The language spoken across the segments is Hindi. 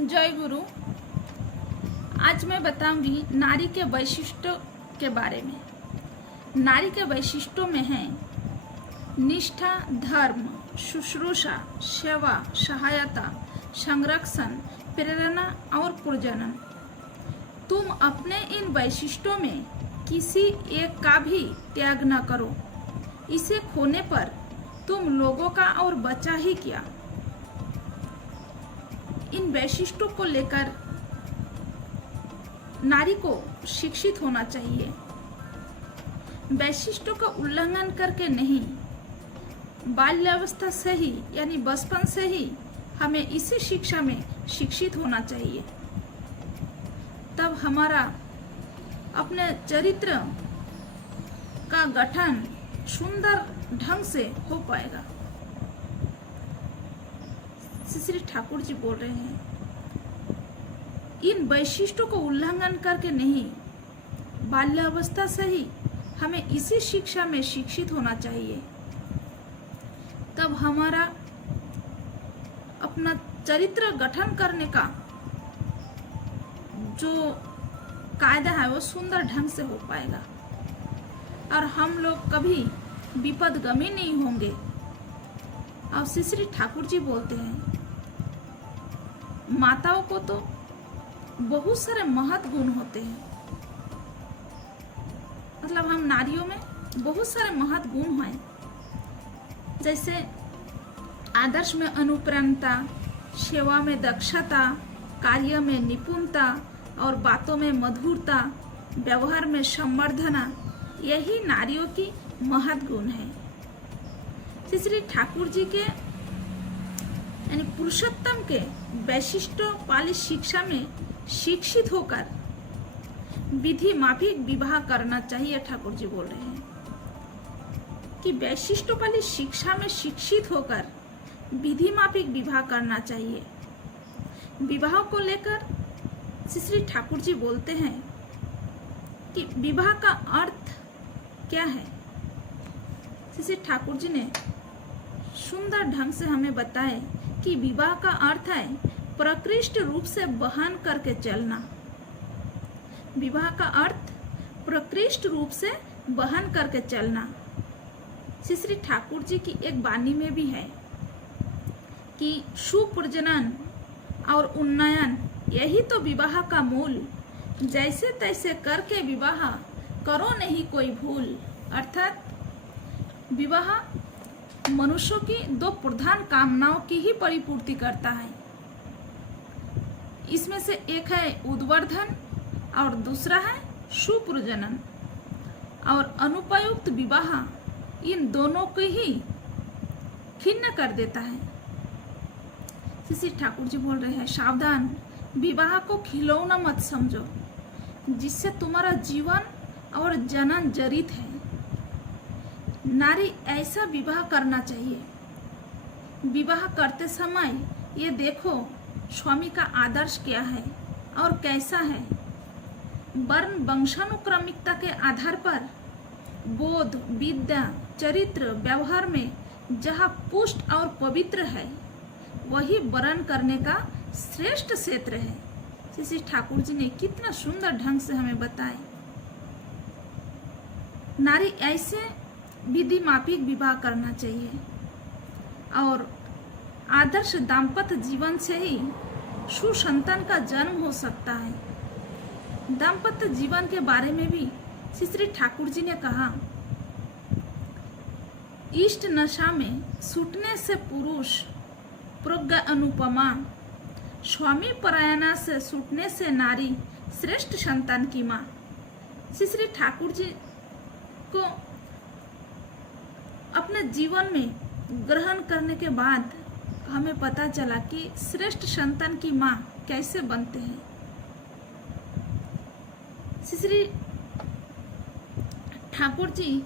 जय गुरु। आज मैं बताऊंगी नारी के वैशिष्ट्यों के बारे में। नारी के वैशिष्ट्यों में है निष्ठा, धर्म, शुश्रूषा, सेवा, सहायता, संरक्षण, प्रेरणा और प्रजनन। तुम अपने इन वैशिष्ट्यों में किसी एक का भी त्याग न करो। इसे खोने पर तुम लोगों का और बचा ही क्या। इन वैशिष्ट्यों को लेकर नारी को शिक्षित होना चाहिए। वैशिष्ट्यों का उल्लंघन करके नहीं, बाल्यावस्था से ही यानी बचपन से ही हमें इसी शिक्षा में शिक्षित होना चाहिए। तब हमारा अपने चरित्र का गठन सुंदर ढंग से हो पाएगा। श्री ठाकुर जी बोल रहे हैं, इन वैशिष्ट्यों को उल्लंघन करके नहीं, बाल्यावस्था से ही हमें इसी शिक्षा में शिक्षित होना चाहिए। तब हमारा अपना चरित्र गठन करने का जो कायदा है वो सुंदर ढंग से हो पाएगा और हम लोग कभी विपदगामी नहीं होंगे। और श्री ठाकुर जी बोलते हैं, माताओं को तो बहुत सारे महत् गुण होते हैं। मतलब हम नारियों में बहुत सारे महत् गुण हैं, जैसे आदर्श में अनुप्रेरणता, सेवा में दक्षता, कार्य में निपुणता और बातों में मधुरता, व्यवहार में संवर्धना। यही नारियों की महत् गुण है। श्री ठाकुर जी के यानी पुरुषोत्तम के वैशिष्ट्यों वाली शिक्षा में शिक्षित होकर विधि माफिक विवाह करना चाहिए। ठाकुर जी बोल रहे हैं कि वैशिष्ट्यों वाली शिक्षा में शिक्षित होकर विधि माफिक विवाह करना चाहिए। विवाह को लेकर श्री ठाकुर जी बोलते हैं कि विवाह का अर्थ क्या है। श्री ठाकुर जी ने सुंदर ढंग से हमें बताए कि विवाह का अर्थ है प्रकृष्ट रूप से वहन करके चलना। विवाह का अर्थ प्रकृष्ट रूप से वहन करके चलना। श्री ठाकुर जी की एक वाणी में भी है कि सुप्रजनन और उन्नयन यही तो विवाह का मूल। जैसे तैसे करके विवाह करो नहीं कोई भूल। अर्थात विवाह मनुष्यों की दो प्रधान कामनाओं की ही परिपूर्ति करता है। इसमें से एक है उद्वर्धन और दूसरा है सुप्रजनन। और अनुपयुक्त विवाह इन दोनों को ही खिन्न कर देता है। श्री ठाकुर जी बोल रहे हैं, सावधान, विवाह को खिलौना मत समझो जिससे तुम्हारा जीवन और जनन जड़ित है। नारी ऐसा विवाह करना चाहिए, विवाह करते समय ये देखो स्वामी का आदर्श क्या है और कैसा है। वर्ण वंशानुक्रमिकता के आधार पर बोध, विद्या, चरित्र, व्यवहार में जहाँ पुष्ट और पवित्र है वही वर्ण करने का श्रेष्ठ क्षेत्र है। श्री ठाकुर जी ने कितना सुंदर ढंग से हमें बताए। नारी ऐसे विधि माफिक विवाह करना चाहिए और आदर्श दाम्पत्य जीवन से ही सुसंतान का जन्म हो सकता है। दाम्पत्य जीवन के बारे में भी श्री ठाकुर जी ने कहा, इष्ट नशा में छूटने से पुरुष प्रज्ञा अनुपमा, स्वामी परायणा से छूटने से नारी श्रेष्ठ संतान की माँ। श्री ठाकुर जी को अपने जीवन में ग्रहण करने के बाद हमें पता चला कि श्रेष्ठ संतान की माँ कैसे बनते हैं। श्री ठाकुर जी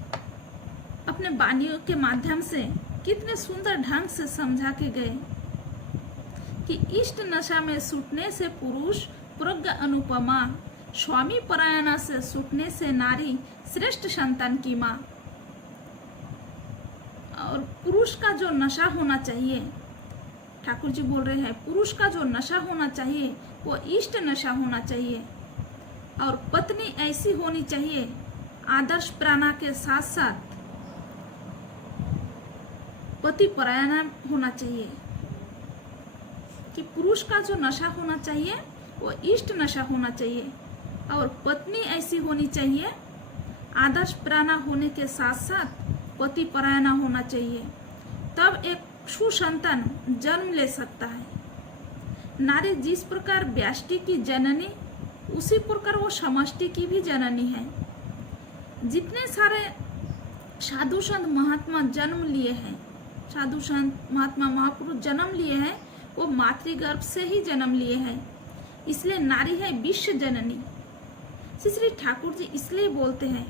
अपने वाणियों के माध्यम से कितने सुंदर ढंग से समझा के गए कि इष्ट नशा में छूटने से पुरुष प्रज्ञा अनुपमा, स्वामी परायणा से छूटने से नारी श्रेष्ठ संतान की माँ। और पुरुष का जो नशा होना चाहिए ठाकुर जी बोल रहे हैं पुरुष का जो नशा होना चाहिए वो इष्ट नशा होना चाहिए, और पत्नी ऐसी होनी चाहिए आदर्श प्राणा के साथ साथ पति परायणा होना चाहिए। कि पुरुष का जो नशा होना चाहिए वो इष्ट नशा होना चाहिए, और पत्नी ऐसी होनी चाहिए आदर्श प्राणा होने के साथ साथ पति परायणा होना चाहिए। तब एक सुसंतान जन्म ले सकता है। नारी जिस प्रकार व्यष्टि की जननी, उसी प्रकार वो समष्टि की भी जननी है। जितने सारे साधु संत महात्मा जन्म लिए हैं, साधु संत महात्मा महापुरुष जन्म लिए हैं, वो मातृगर्भ से ही जन्म लिए हैं। इसलिए नारी है विश्व जननी। श्री ठाकुर जी इसलिए बोलते हैं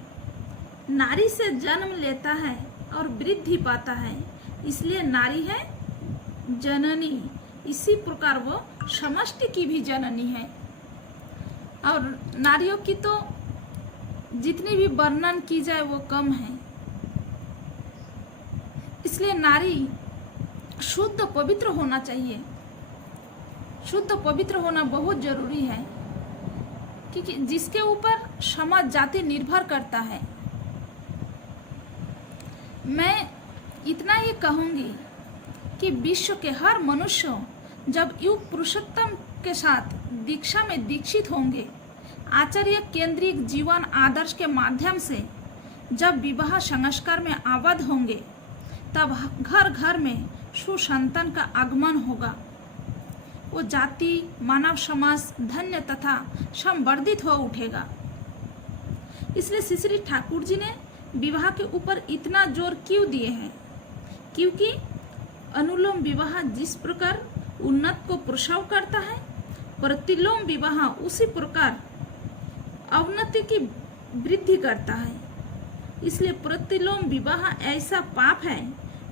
नारी से जन्म लेता है और वृद्धि पाता है, इसलिए नारी है जननी। इसी प्रकार वो समष्टि की भी जननी है। और नारियों की तो जितनी भी वर्णन की जाए वो कम है। इसलिए नारी शुद्ध पवित्र होना चाहिए। शुद्ध पवित्र होना बहुत जरूरी है, क्योंकि जिसके ऊपर समाज जाति निर्भर करता है। मैं इतना ही कहूंगी कि विश्व के हर मनुष्य जब युग पुरुषोत्तम के साथ दीक्षा में दीक्षित होंगे, आचार्य केंद्रित जीवन आदर्श के माध्यम से जब विवाह संस्कार में आबद्ध होंगे, तब घर घर में सुसंतान का आगमन होगा। वो जाति मानव समाज धन्य तथा संवर्धित हो उठेगा। इसलिए श्री ठाकुर जी ने विवाह के ऊपर इतना जोर क्यों दिए हैं? क्योंकि अनुलोम विवाह जिस प्रकार उन्नत को प्रसव करता है, प्रतिलोम विवाह उसी प्रकार अवनति की वृद्धि करता है। इसलिए प्रतिलोम विवाह ऐसा पाप है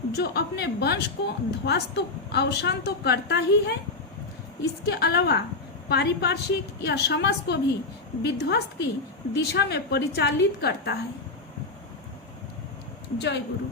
जो अपने वंश को ध्वस्त तो अवसान तो करता ही है, इसके अलावा पारिपार्श्विक या समाज को भी विध्वस्त की दिशा में परिचालित करता है। जय गुरु।